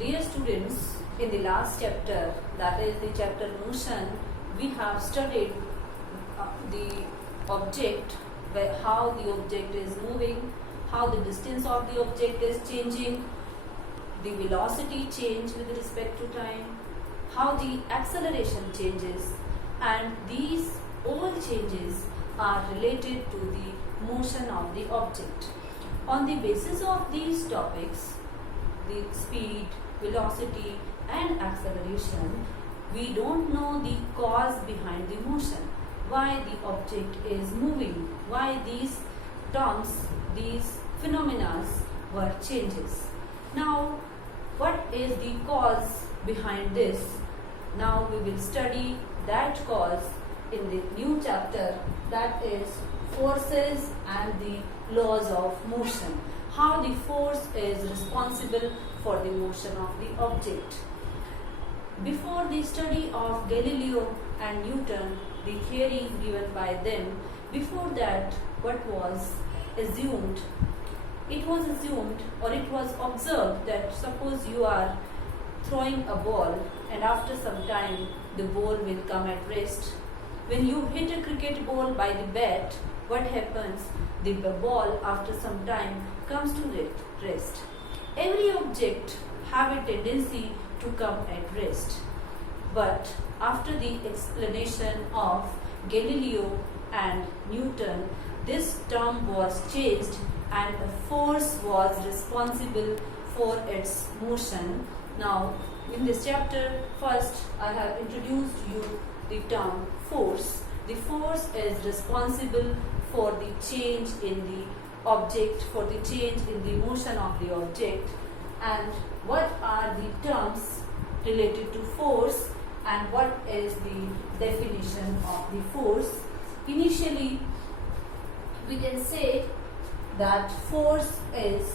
Dear students, in the last chapter, that is the chapter motion, we have studied the object, how the object is moving, how the distance of the object is changing, the velocity change with respect to time, how the acceleration changes, and these all changes are related to the motion of the object. On the basis of these topics, the speed, velocity and acceleration, we don't know the cause behind the motion, why the object is moving, why these terms, these phenomena were changes. Now, what is the cause behind this? Now we will study that cause in the new chapter, that is forces and the laws of motion. How the force is responsible for the motion of the object. Before the study of Galileo and Newton, the theories given by them, before that what was assumed? It was assumed or it was observed that suppose you are throwing a ball and after some time the ball will come at rest. When you hit a cricket ball by the bat, what happens? The ball after some time comes to rest. Every object have a tendency to come at rest. But after the explanation of Galileo and Newton, this term was changed and a force was responsible for its motion. Now, in this chapter, first I have introduced you the term force. The force is responsible for the change in the object, for the change in the motion of the object. And what are the terms related to force and what is the definition of the force? Initially, we can say that force is,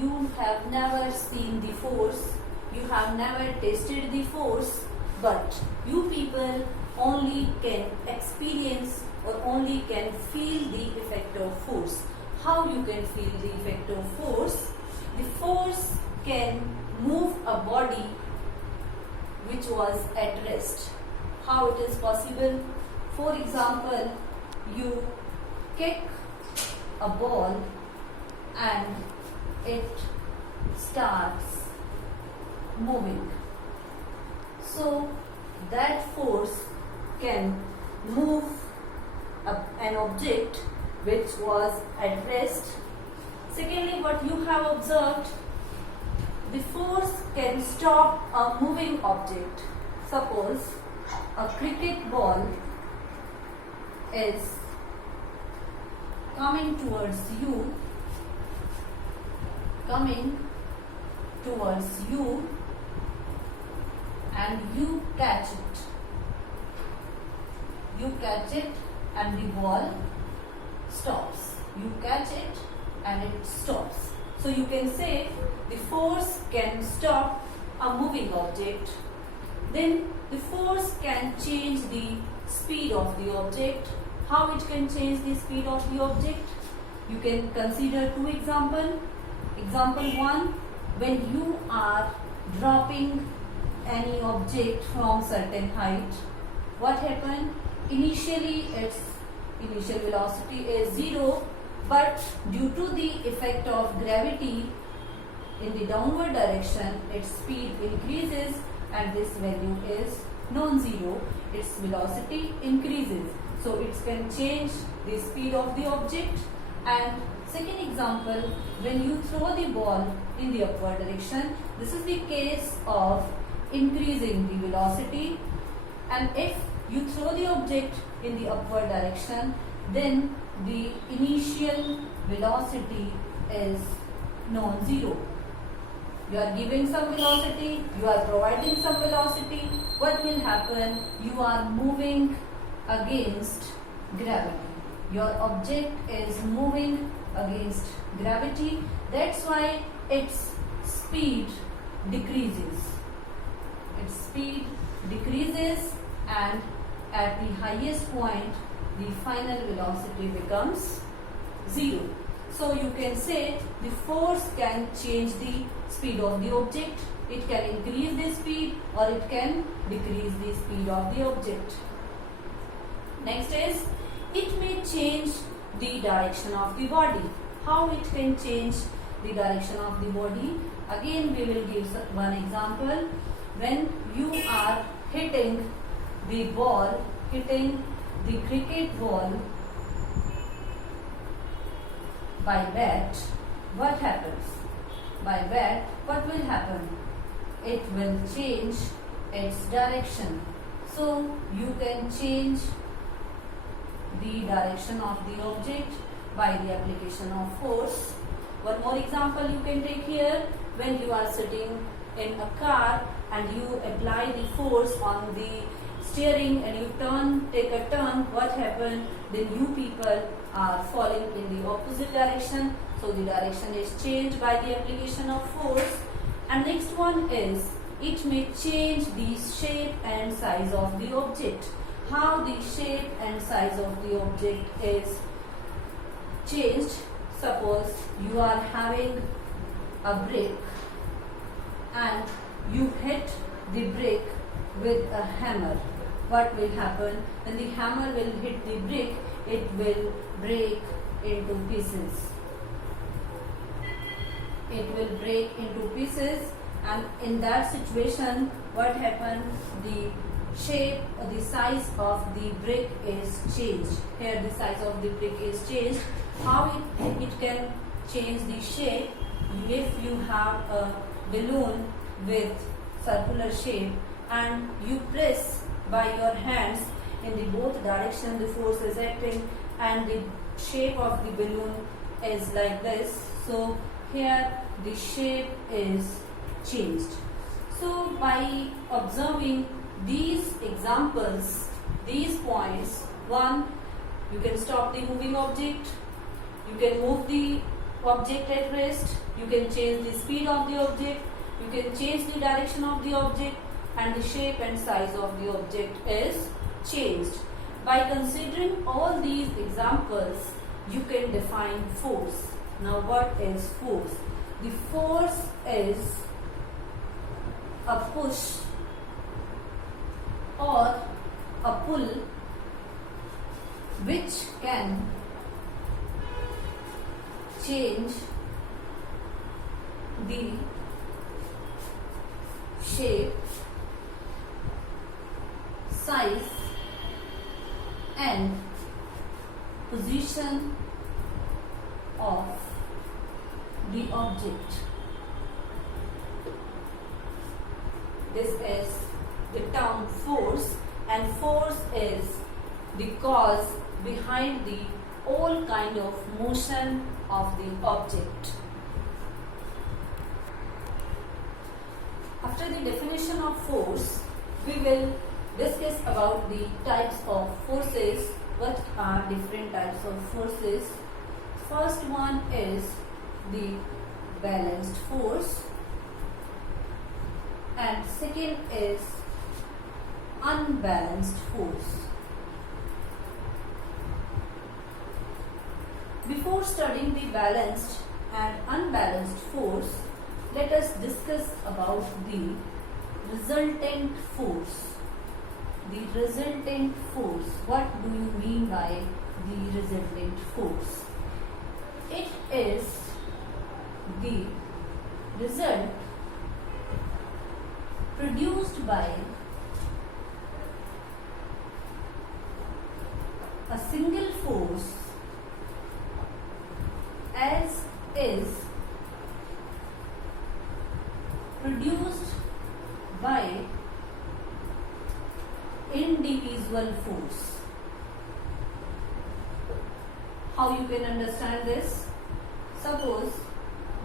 you have never seen the force, you have never tasted the force, but you people only can experience or only can feel the effect of force. How you can feel the effect of force? The force can move a body which was at rest. How it is possible? For example, you kick a ball and it starts moving. So that force can move an object which was at rest. Secondly, what you have observed, the force can stop a moving object. Suppose a cricket ball is coming towards you, and you catch it. You catch it and the ball stops. You catch it and it stops. So you can say the force can stop a moving object. Then the force can change the speed of the object. How it can change the speed of the object? You can consider two examples. Example 1, when you are dropping any object from certain height, what happened? Initially its initial velocity is 0, but due to the effect of gravity in the downward direction, its speed increases and this value is non-zero. Its velocity increases. So it can change the speed of the object. And second example, when you throw the ball in the upward direction, this is the case of increasing the velocity. And if you throw the object in the upward direction, then the initial velocity is non-zero. You are giving some velocity, you are providing some velocity. What will happen? You are moving against gravity. Your object is moving against gravity. That's why its speed decreases. Its speed decreases and at the highest point the final velocity becomes 0. So you can say the force can change the speed of the object. It can increase the speed or it can decrease the speed of the object. Next is, it may change the direction of the body. How it can change the direction of the body? Again, we will give one example. When you are hitting the ball, hitting the cricket ball by bat, what happens? By bat, what will happen? It will change its direction. So you can change the direction of the object by the application of force. One more example you can take here. When you are sitting in a car and you apply the force on the steering and you take a turn, what happens? Then you people are falling in the opposite direction. So the direction is changed by the application of force. And next one is, it may change the shape and size of the object. How the shape and size of the object is changed? Suppose you are having a brick and you hit the brick with a hammer. What will happen? When the hammer will hit the brick, it will break into pieces. It will break into pieces, and in that situation, what happens? The shape or the size of the brick is changed. Here the size of the brick is changed. How it can change the shape? If you have a balloon with circular shape and you press by your hands in the both direction, the force is acting and the shape of the balloon is like this. So here the shape is changed. So by observing these examples, these points, one, you can stop the moving object, you can move the object at rest, you can change the speed of the object, you can change the direction of the object, and the shape and size of the object is changed. By considering all these examples, you can define force. Now what is force? The force is a push or a pull which can change the shape, size and position of the object. This is the term force, and force is the cause behind the all kind of motion of the object. After the definition of force, we will discuss about the types of forces. What are different types of forces? First one is the balanced force, and second is unbalanced force. Before studying the balanced and unbalanced force, let us discuss about the resultant force. The resultant force. What do you mean by the resultant force? It is the result produced by a single force as is produced by individual force. How you can understand this? Suppose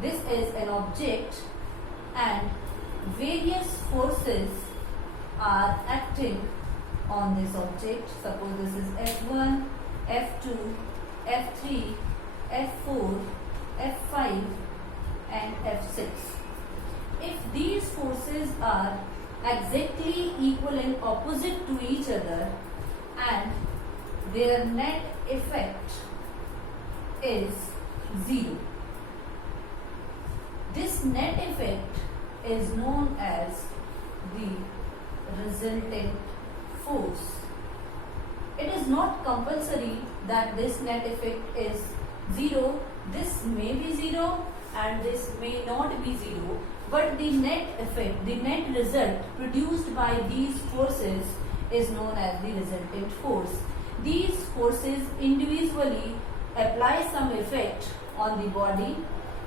this is an object and various forces are acting on this object. Suppose this is F1, F2, F3, F4, F5 and F6. If these forces are exactly equal and opposite to each other and their net effect is 0. This net effect is known as the resultant force. It is not compulsory that this net effect is 0. This may be 0 and this may not be 0. But the net effect, the net result produced by these forces is known as the resultant force. These forces individually apply some effect on the body.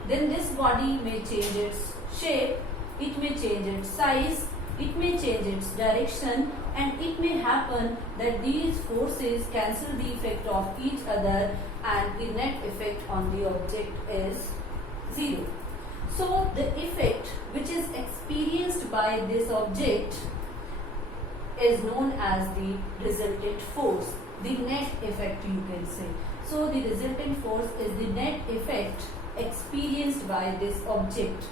Then this body may change its shape, it may change its size, it may change its direction, and it may happen that these forces cancel the effect of each other and the net effect on the object is 0. So the effect which is experienced by this object is known as the resultant force, the net effect you can say. So the resultant force is the net effect experienced by this object.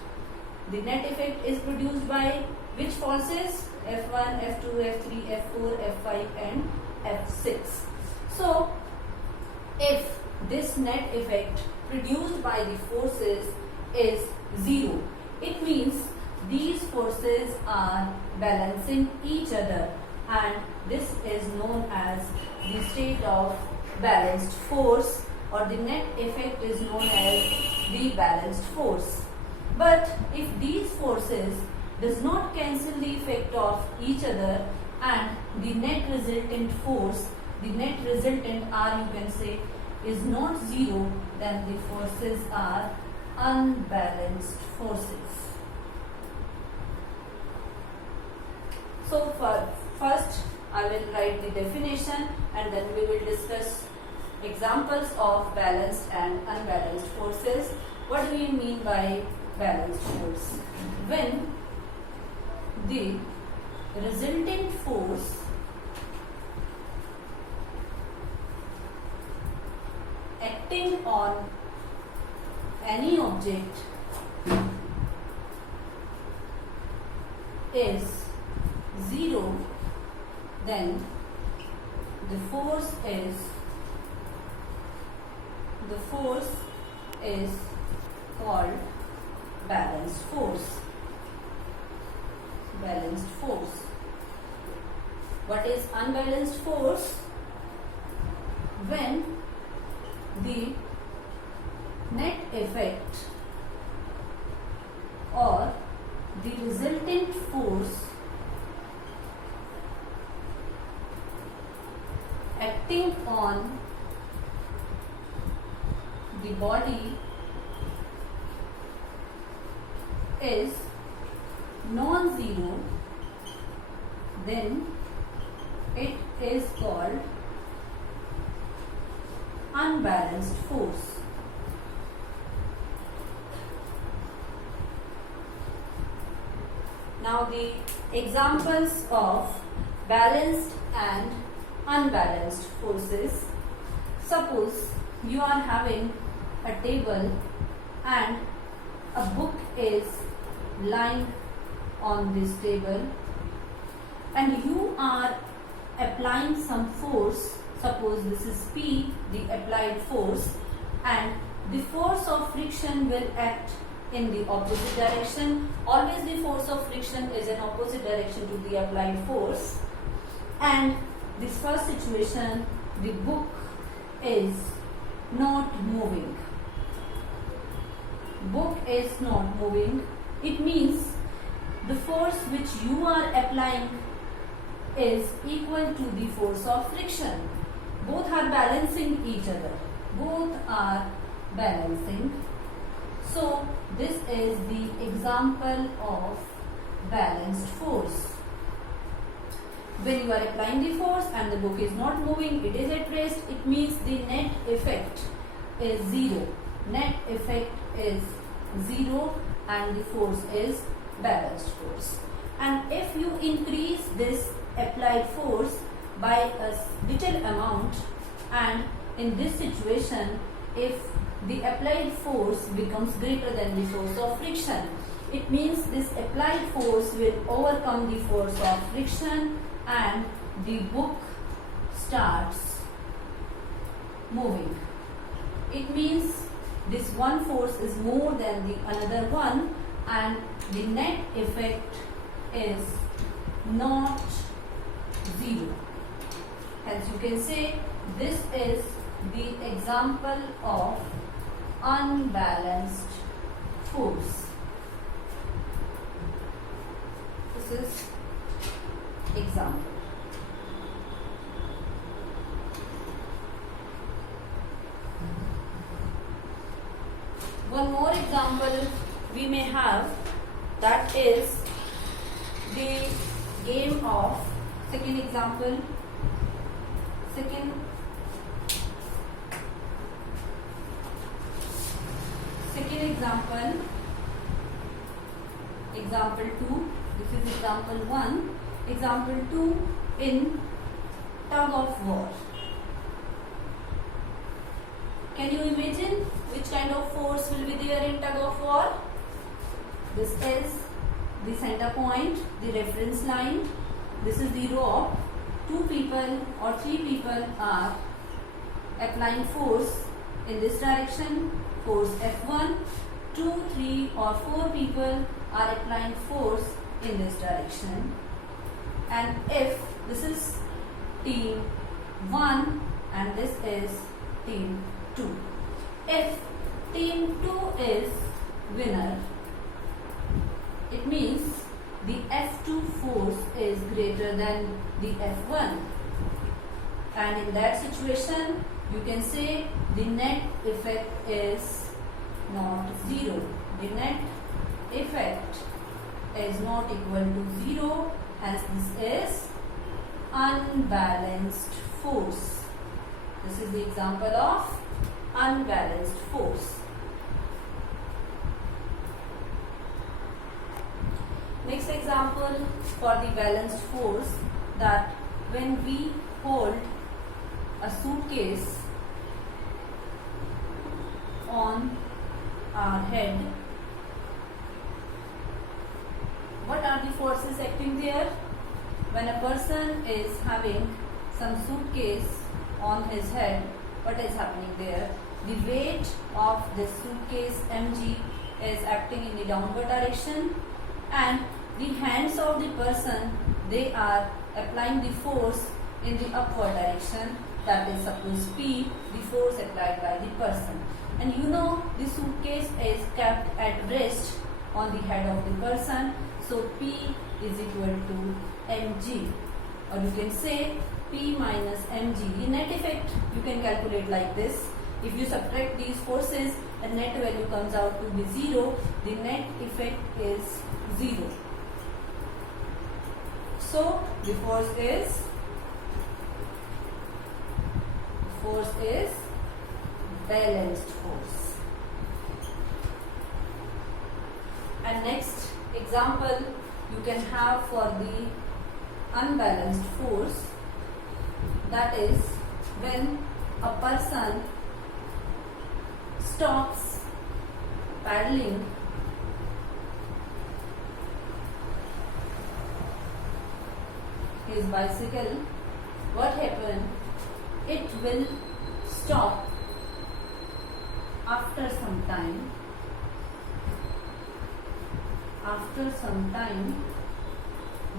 The net effect is produced by which forces? F1, F2, F3, F4, F5 and F6. So if this net effect produced by the forces is 0, it means these forces are balancing each other, and this is known as the state of balanced force, or the net effect is known as the balanced force. But if these forces does not cancel the effect of each other and the net resultant force, the net resultant R you can say, is not 0, then the forces are unbalanced forces. So first I will write the definition and then we will discuss examples of balanced and unbalanced forces. What do we mean by balanced force? When the resultant force acting on any object is 0, then the force is called balanced force. Balanced force. What is unbalanced force? When the net effect or the resultant force acting on the body is non-zero, then it is called unbalanced force. Now the examples of balanced and unbalanced forces. Suppose you are having a table and a book is lying on this table and you are applying some force. Suppose this is P, the applied force, and the force of friction will act in the opposite direction. Always the force of friction is in opposite direction to the applied force. And this first situation, the book is not moving. Book is not moving. It means the force which you are applying is equal to the force of friction. Both are balancing each other. Both are balancing. So this is the example of balanced force. When you are applying the force and the book is not moving, it is at rest, it means the net effect is 0. Net effect is 0 and the force is balanced force. And if you increase this applied force by a little amount, and in this situation, if the applied force becomes greater than the force of friction, it means this applied force will overcome the force of friction and the book starts moving. It means this one force is more than the another one, and the net effect is not zero. Hence you can say this is the example of unbalanced force. This is example. One more example we may have, that is the game of, second example, second example, example 2, this is example 1, example 2 in tug of war. Can you imagine which kind of force will be there in tug of war? This is the center point, the reference line. This is the rope. 2 people or 3 people are applying force in this direction, force F1. 2, 3 or 4 people are applying force in this direction. And if this is team 1 and this is team 2. If team 2 is winner, it means the F2 force is greater than the F1. And in that situation, you can say the net effect is not zero. The net effect is not equal to 0, hence this is unbalanced force. This is the example of unbalanced force. Next example for the balanced force, that when we hold a suitcase on our head, what are the forces acting there? When a person is having some suitcase on his head, what is happening there? The weight of this suitcase mg is acting in the downward direction, and the hands of the person, they are applying the force in the upward direction, that is suppose P, the force applied by the person. And you know the suitcase is kept at rest on the head of the person, so P is equal to mg, or you can say P minus mg. The net effect you can calculate like this. If you subtract these forces, the net value comes out to be 0. The net effect is 0. So the force is balanced force. And next example you can have for the unbalanced force, that is when a person stops paddling his bicycle, what happens? It will stop after some time.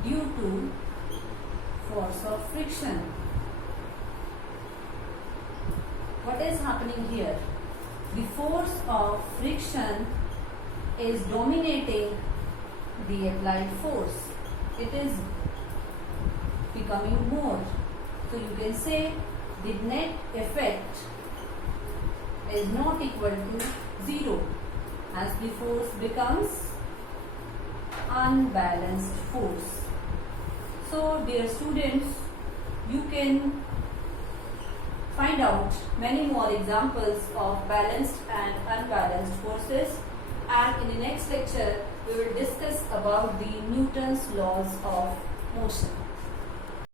Due to force of friction. What is happening here? The force of friction is dominating the applied force. It is becoming more. So you can say the net effect is not equal to 0 as the force becomes unbalanced force. So dear students, you can find out many more examples of balanced and unbalanced forces, and in the next lecture we will discuss about the Newton's laws of motion.